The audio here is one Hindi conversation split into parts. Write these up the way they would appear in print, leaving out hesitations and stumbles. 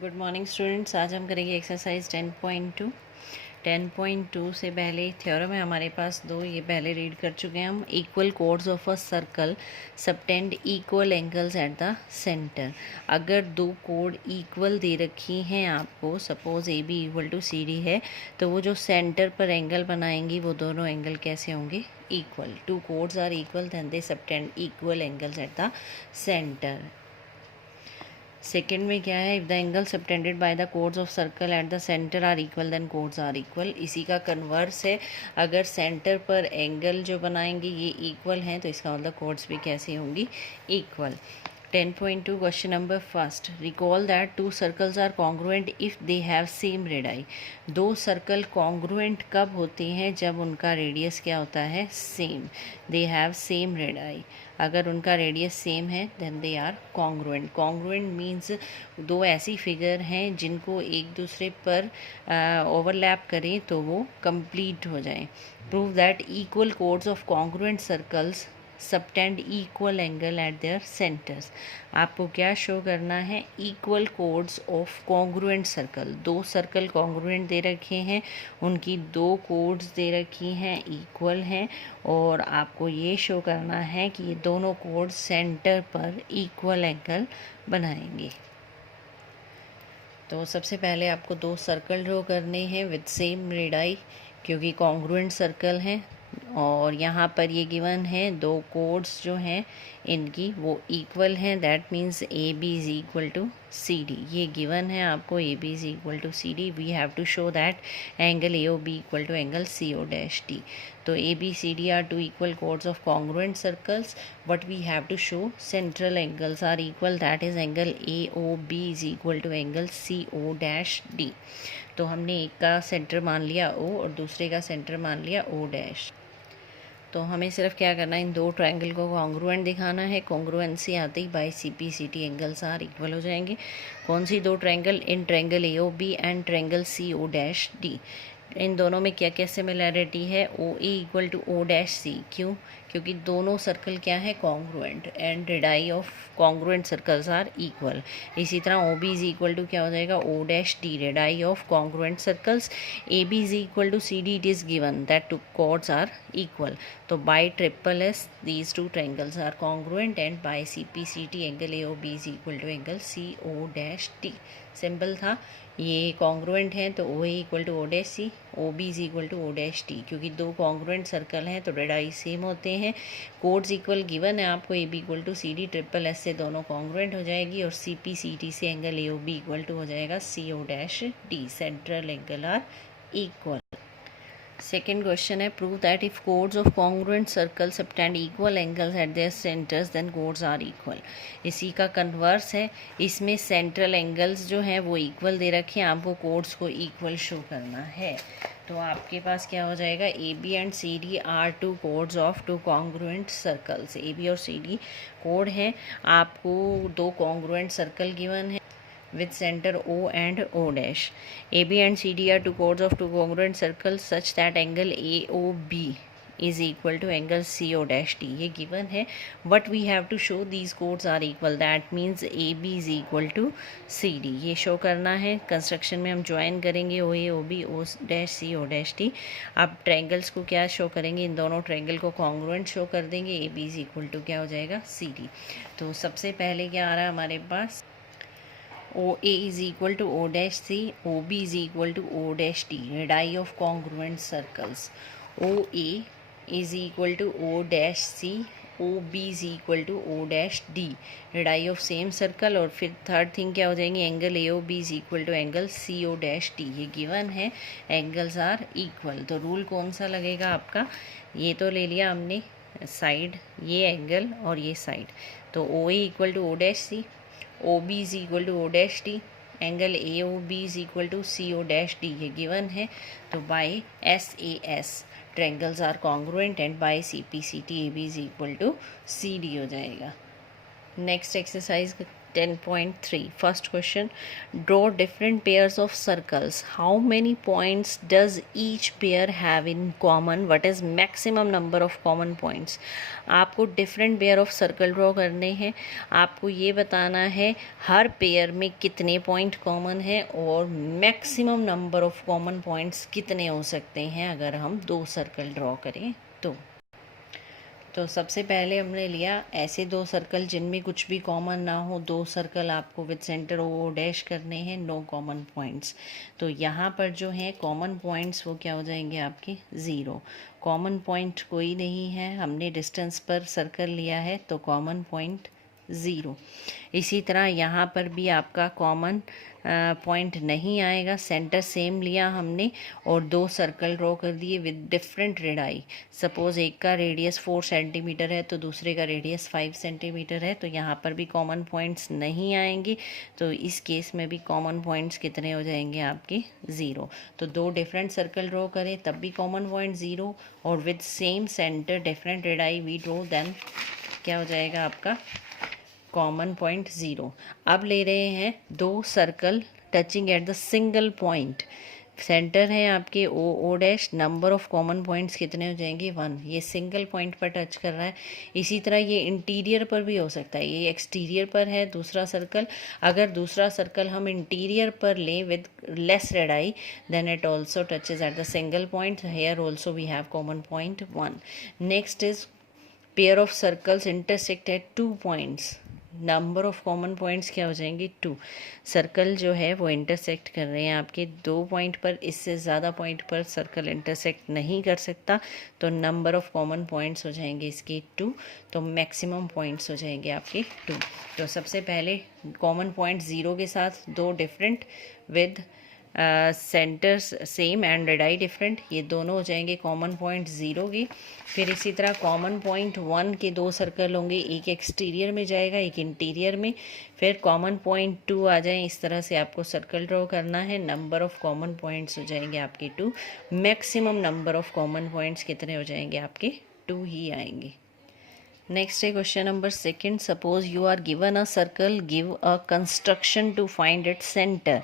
Good morning students. आज हम करेंगे एक्सरसाइज 10.2। 10.2 से पहले थ्योरम है हमारे पास दो, ये पहले रीड कर चुके हैं हम। Equal chords of a circle subtend equal angles at the centre. अगर दो कोड इक्वल दे रखी हैं आपको, suppose A B equal to C D है, तो वो जो सेंटर पर एंगल बनाएंगी वो दोनों एंगल कैसे होंगे? Equal. Two chords are equal then they subtend equal angles at the centre. Second में क्या है? If the angle subtended by the chords of circle at the centre are equal then chords are equal. इसी का कन्वर्स है, अगर सेंटर पर एंगल जो बनाएंगे ये इक्वल हैं तो इसका मतलब कोड्स भी कैसे होंगी? Equal. 10.2 question number first, recall that two circles are congruent if they have same radii. दो सर्कल कॉन्ग्रुएंट कब होते हैं? जब उनका रेडियस क्या होता है? Same. They have same radii. अगर उनका रेडियस सेम है then they are congruent. Congruent means दो ऐसी फिगर हैं जिनको एक दूसरे पर ओवरलैप करें तो वो कंप्लीट हो जाए। Prove that equal chords of congruent circles subtend equal angle eight their centres. आपको क्या शो करना है? Equal chords of congruent circle. दो सर्कल कॉन्ग्रुएंट दे रखे हैं, उनकी दो कोड्स दे रखी हैं, इक्वल हैं, और आपको ये शो करना है कि ये दोनों कोड्स सेंटर पर इक्वल एंगल बनाएंगे। तो सबसे पहले आपको दो सर्कल ड्रॉ करने हैं विद सेम रेडाई, क्योंकि कॉन्ग्रुएंट सर्कल हैं, और यहाँ पर ये गिवन है दो कोड्स जो हैं इनकी वो इक्वल हैं। That means A B is equal to C D. ये गिवन है आपको, A B is equal to C D. We have to show that angle A O B equal to angle C O dash D. तो A B C D are two equal chords of congruent circles, but we have to show central angles are equal. That is angle A O B is equal to angle C O dash D. तो हमने एक का सेंटर मान लिया ओ और दूसरे का सेंटर मान लिया ओ डैश। तो हमें सिर्फ क्या करना है? इन दो ट्रायंगल को कॉन्ग्रुएंट दिखाना है। कॉन्ग्रुएंसी आते ही by C P C T angles are equal हो जाएंगे। कौन सी दो triangle? In triangle A O B and triangle C O dash D. इन दोनों में क्या क्या सिमिलैरिटी है? O A equal to O dash C. क्यों? क्योंकि दोनों सर्कल क्या है? Congruent, and radii of congruent circles are equal. इसी तरह O B is equal to क्या हो जाएगा? O dash D, radii of congruent circles. A B is equal to C D, it is given that two chords are equal. तो by triple S these two triangles are congruent, and by C P C T angle A O B is equal to angle C O dash T. Simple था। ये कॉन्ग्रुएंट हैं तो O A equal to O dash C, O B is equal to O dash T. क्योंकि दो कॉन्ग्रुएंट सर्कल हैं तो रेडाई सेम होते हैं। कोड्स इक्वल गिवन है आपको, A B equal to C D, triple S से दोनों कॉन्ग्रुएंट हो जाएगी, और सी पी सी टी से angle A O B equal to हो जाएगा C O dash D. Central angle are equal. Second question है, prove that if chords of congruent circle subtend equal angles at their centres then chords are equal. इसी का कन्वर्स है, इसमें सेंट्रल एंगल्स जो हैं वो इक्वल दे रखे हैं, आपको कोड्स को इक्वल शो करना है। तो आपके पास क्या हो जाएगा? A B and C D are two chords of two congruent circles. A B और सी डी कोड हैं, आपको दो कॉन्ग्रुएंट सर्कल गिवन है with center O and O dash. AB and CD are two chords of two congruent circles such that angle AOB is equal to angle CO dash D. ये given है, but we have to show these chords are equal. That means AB is equal to CD. ये show करना है। कंस्ट्रक्शन में हम ज्वाइन करेंगे OA OB O dash C O dash D। अब ट्रायंगल्स को क्या शो करेंगे? इन दोनों ट्रायंगल को कॉन्ग्रुएंट शो कर देंगे। AB is equal to क्या हो जाएगा? CD। तो सबसे पहले क्या आ रहा है हमारे पास? OA is equal to O dash C, OB is equal to O dash D, radii of congruent circles. OA is equal to O dash C, OB is equal to O dash D, radii of same circle। और फिर थर्ड थिंग क्या हो जाएंगे? Angle AOB is equal to angle CO dash D। ये गिवन है, एंगल्स आर इक्वल। तो रूल कौन सा लगेगा आपका? ये तो ले लिया हमने साइड, ये एंगल और ये साइड, तो OA equal to O dash C, OB is equal to O dash D, angle AOB is equal to CO dash D। ये गिवन है। तो by SAS triangles are congruent, and by CPCT AB is equal to CD हो जाएगा। Next exercise 10.3 first question, draw different pairs of circles. How many points does each pair have in common? What is maximum number of common points? आपको different pair of circle draw करने हैं. आपको ये बताना है हर पेयर में कितने पॉइंट कॉमन है और maximum number of common points कितने हो सकते हैं अगर हम 2 सर्कल ड्रॉ करें तो सबसे पहले हमने लिया ऐसे 2 सर्कल जिनमें कुछ भी कॉमन ना हो. 2 सर्कल आपको विद सेंटर ओ डैश करने हैं, नो कॉमन पॉइंट्स. तो यहाँ पर जो है कॉमन पॉइंट्स वो क्या हो जाएंगे आपके 0. कॉमन पॉइंट कोई नहीं है, हमने डिस्टेंस पर सर्कल लिया है तो कॉमन पॉइंट 0. इसी तरह यहाँ पर भी आपका कॉमन पॉइंट नहीं आएगा. सेंटर सेम लिया हमने और 2 सर्कल ड्रॉ कर दिए विद डिफरेंट रेडाई. सपोज़ एक का रेडियस 4 सेंटीमीटर है तो दूसरे का रेडियस 5 सेंटीमीटर है, तो यहाँ पर भी कॉमन पॉइंट्स नहीं आएंगे. तो इस केस में भी कॉमन पॉइंट्स कितने हो जाएंगे आपके 0. तो 2 डिफरेंट सर्कल ड्रॉ करें तब भी कॉमन पॉइंट 0 और with same centre different radii we draw, then क्या हो जाएगा आपका कॉमन पॉइंट 0. अब ले रहे हैं 2 circle touching at the single point. Centre है आपके O dash. Number of common points कितने हो जाएंगे 1. ये सिंगल पॉइंट पर टच कर रहा है. इसी तरह ये इंटीरियर पर भी हो सकता है. ये एक्सटीरियर पर है दूसरा सर्कल. अगर दूसरा सर्कल हम इंटीरियर पर लें with less radii than it also touches at the single point. Here also we have common point 1. Next is pair of circles intersect at 2 points. Number of common points क्या हो जाएंगे 2. सर्कल जो है वो इंटरसेक्ट कर रहे हैं आपके 2 पॉइंट पर. इससे ज़्यादा पॉइंट पर सर्कल इंटरसेक्ट नहीं कर सकता, तो नंबर ऑफ कॉमन पॉइंट्स हो जाएंगे इसके 2. तो मैक्सिमम पॉइंट्स हो जाएंगे आपके 2. तो सबसे पहले कॉमन पॉइंट 0 के साथ 2 different with centres same and radii different, ये दोनों हो जाएंगे कॉमन पॉइंट 0 के. फिर इसी तरह कॉमन पॉइंट 1 के 2 सर्कल होंगे, एक एक्सटीरियर में जाएगा एक इंटीरियर में. फिर कॉमन पॉइंट 2 आ जाए. इस तरह से आपको सर्कल ड्रॉ करना है. नंबर ऑफ कॉमन पॉइंट्स हो जाएंगे आपके 2. Maximum number of common points कितने हो जाएंगे आपके 2 ही आएंगे. नेक्स्ट है question number 2. Suppose you are given a circle, give a construction to find its centre.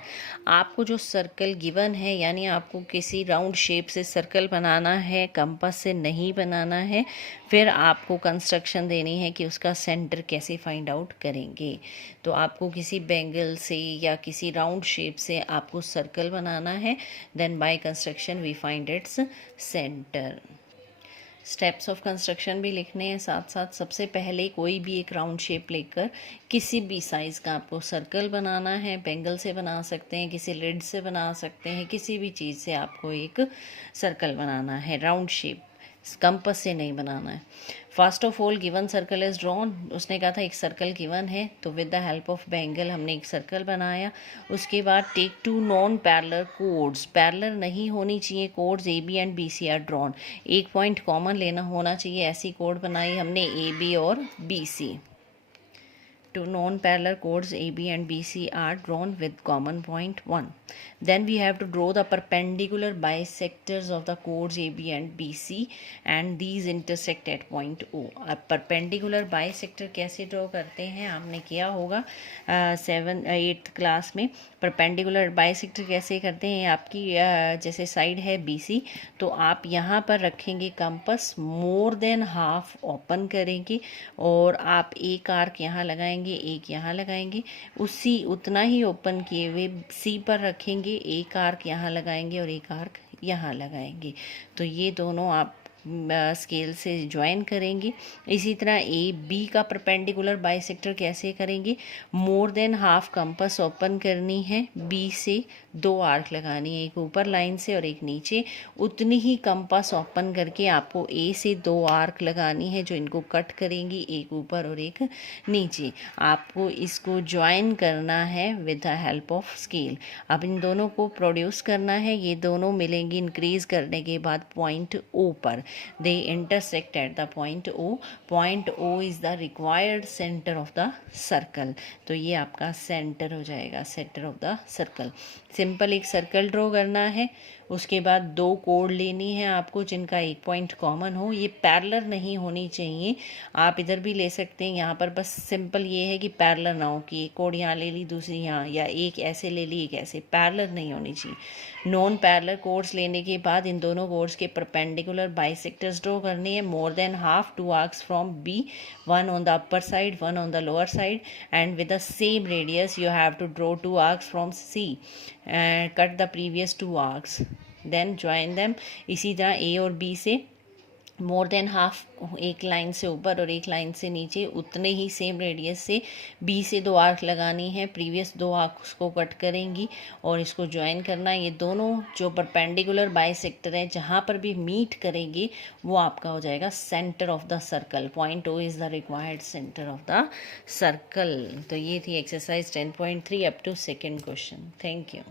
आपको जो सर्कल गिवन है यानी आपको किसी राउंड शेप से सर्कल बनाना है, कंपास से नहीं बनाना है. फिर आपको कंस्ट्रक्शन देनी है कि उसका सेंटर कैसे फाइंड आउट करेंगे. तो आपको किसी बैंगल से या किसी राउंड शेप से आपको सर्कल बनाना है. Then by construction we find its centre. Steps of construction भी लिखने हैं साथ साथ. सबसे पहले कोई भी एक राउंड शेप लेकर किसी भी साइज़ का आपको सर्कल बनाना है. बैंगल से बना सकते हैं, किसी लिड से बना सकते हैं, किसी भी चीज़ से आपको एक सर्कल बनाना है. राउंड शेप कंपास से नहीं बनाना है. First of all given circle is drawn. उसने कहा था एक सर्कल गिवन है तो with the help of bangle हमने एक सर्कल बनाया. उसके बाद take 2 non parallel chords. Parallel नहीं होनी चाहिए chords. A B and B C are drawn. एक पॉइंट कॉमन लेना होना चाहिए. ऐसी कोड बनाई हमने ए बी और B C. 2 non-parallel chords AB and BC are drawn with common point 1. Then we have to draw the perpendicular bisectors of the chords AB and BC and these intersect at point O. अब perpendicular bisector कैसे ड्रॉ करते हैं आपने किया होगा 8th क्लास में. perpendicular bisector कैसे करते हैं, आपकी जैसे साइड है BC तो आप यहाँ पर रखेंगे कंपास, मोर देन हाफ ओपन करेंगे और आप एक आर्क यहाँ लगाएंगे, एक यहाँ लगाएंगे. उसी उतना ही ओपन किए हुए सी पर रखेंगे, एक आर्क यहाँ लगाएंगे और एक आर्क यहाँ लगाएंगे. तो ये दोनों आप स्केल से ज्वाइन करेंगे. इसी तरह ए बी का परपेंडिकुलर बाइसेक्टर कैसे करेंगे, मोर देन हाफ कंपास ओपन करनी है, बी से 2 आर्क लगानी है, एक ऊपर लाइन से और एक नीचे. उतनी ही कंपास ओपन करके आपको ए से 2 आर्क लगानी है जो इनको कट करेंगी, एक ऊपर और एक नीचे. आपको इसको ज्वाइन करना है with the help of scale. अब इन दोनों को प्रोड्यूस करना है. ये दोनों मिलेंगी इंक्रीज करने के बाद पॉइंट ओ पर. they intersect at the point O. Point O is the required center of the circle. तो ये आपका सेंटर हो जाएगा, centre of the circle. Simple एक सर्कल ड्रॉ करना है, उसके बाद दो कोड लेनी है आपको जिनका एक पॉइंट कॉमन हो। ये पैरेलल नहीं होनी चाहिए, आप इधर भी ले सकते हैं, यहाँ पर बस सिंपल ये है कि पैरेलल ना हो कि एक कोड यहाँ ले ली दूसरी यहाँ, या एक ऐसे ले ली एक ऐसे, पैरेलल नहीं होनी चाहिए। नॉन पैरेलल कोड्स लेने के बाद इन दोनों कोड्स के परपेंडिकुलर बाइसेक्टर्स ड्रॉ करने हैं, more than half, 2 arcs from B, one on the upper side, one on the lower side, and with the same radius you have to draw 2 arcs from C and cut the previous 2 arcs, then join them। इसी तरह A और B से मोर देन हाफ, एक लाइन से ऊपर और एक लाइन से नीचे, उतने ही सेम रेडियस से बी से 2 आर्क लगानी है, प्रीवियस 2 आर्क्स को कट करेंगी और इसको ज्वाइन करना है। ये दोनों जो परपेंडिकुलर बाइसेक्टर हैं जहाँ पर भी मीट करेंगे वो आपका हो जाएगा centre of the circle. Point O is the required centre of the circle. तो ये थी exercise 10.3 up to second question. Thank you.